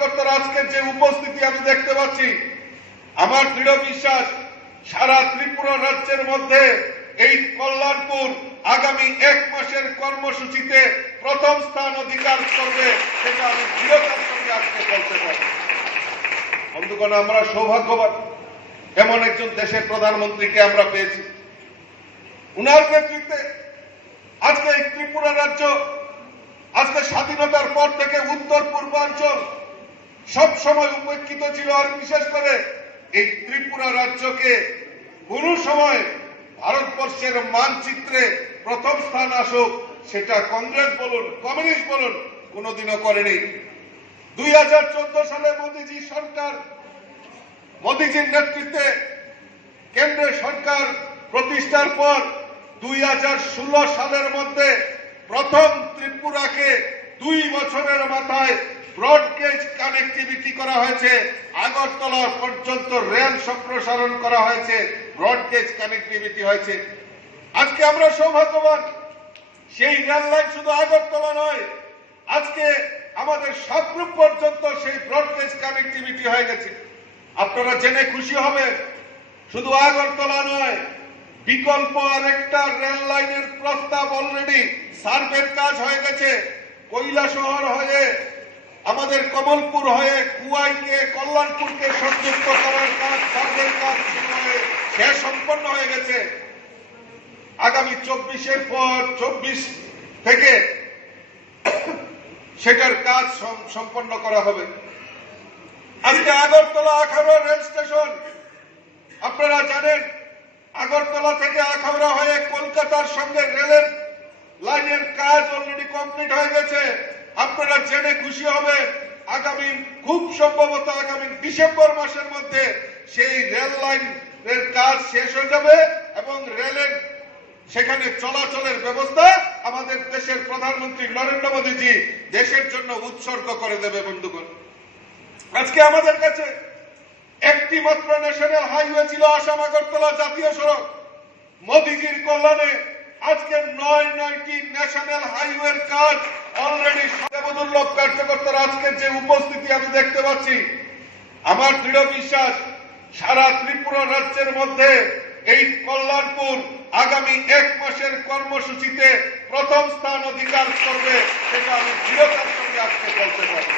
কার্যকর্তার আজকের যে উপস্থিতি আমি দেখতে পাচ্ছি, আমার দৃঢ় বিশ্বাস সারা ত্রিপুরা রাজ্যের মধ্যে এই কল্যাণপুর আগামী 1 মাসের কর্মসূচিতে প্রথম স্থান অধিকার করবে, সেটা আমি দৃঢ়তার সঙ্গে আজকে বলতে পারি। বন্ধুগণ, আমরা সৌভাগ্যবান, এমন একজন দেশের প্রধানমন্ত্রীকে আমরা পেয়েছি। উনার নেতৃত্বে আজকে এই ত্রিপুরা রাজ্য আজকে স্বাধীনতার পর থেকে উত্তর পূর্বাঞ্চল সব সময় উপেক্ষিত ছিল। আর বিশেষ করে এই ত্রিপুরা রাজ্যকে কোন সময় ভারতবর্ষের মানচিত্রে প্রথম স্থান আসুক, সেটা কংগ্রেস বলুন কমিউনিস্ট বলুন কোনোদিনও করেনি। 2014 সালে মোদীজি সরকার, মোদীজির নেতৃত্বে কেন্দ্রের সরকার প্রতিষ্ঠার পর 2016 সালের মধ্যে প্রথম ত্রিপুরাকে 2 বছরের মাথায় ব্রডগেজ কানেক্টিভিটি করা হয়েছে। আগরতলা পর্যন্ত রেল সম্প্রসারণ করা হয়েছে, ব্রডগেজ কানেক্টিভিটি হয়েছে। আজকে আমরা সৌভাগ্যবান, সেই রেল লাইন শুধু আগরতলা নয়, আজকে আমাদের সাবরুম পর্যন্ত সেই ব্রডগেজ কানেক্টিভিটি হয়ে গেছে। আপনারা জেনে খুশি হবেন, শুধু আগরতলা নয়, বিকল্প আরেকটা রেল লাইনের প্রস্তাব অলরেডি সার্ভের কাজ হয়ে গেছে। কৈলাসহর হয়ে আমাদের কমলপুর হয়ে কুয়াইকে কল্যাণপুরকে সংযুক্ত করার কাজ, সার্ভের কাজ শেষ সম্পন্ন হয়ে গেছে। আগামী 24-এর পর 24 থেকে সেটার কাজ সম্পন্ন করা হবে। আজকে আগরতলা আখাউড়া রেল স্টেশন, আপনারা জানেন আগরতলা থেকে আখাউড়া হয়ে কলকাতার সঙ্গে রেলের লাইনের কাজ অলরেডি কমপ্লিট হয়ে গেছে। আপনারা জেনে খুশি হবেন, আগামী খুব সম্ভবত আগামী ডিসেম্বর মাসের মধ্যে সেই রেল লাইনের কাজ শেষ হয়ে যাবে এবং রেলের সেখানে চলাচলের ব্যবস্থা আমাদের দেশের প্রধানমন্ত্রী নরেন্দ্র মোদীজি দেশের জন্য উৎসর্গ করে দেবে। বন্ধুগণ, আজকে আমাদের কাছে একটি মাত্র ন্যাশনাল হাইওয়ে ছিল আসাম আগরতলা জাতীয় সড়ক। মোদীজির কল্যাণে আজকে 9টি ন্যাশনাল হাইওয়ের কাজ অলরেডি দেবদুর্লভ কার্যকর্তার আজকের যে উপস্থিতি আমি দেখতে পাচ্ছি, আমার দৃঢ় বিশ্বাস সারা ত্রিপুরা রাজ্যের মধ্যে এই কল্যাণপুর আগামী 1 মাসের কর্মসূচিতে প্রথম স্থান অধিকার করবে, সেটা আমি দৃঢ়তার সঙ্গে আজকে বলতে পারি।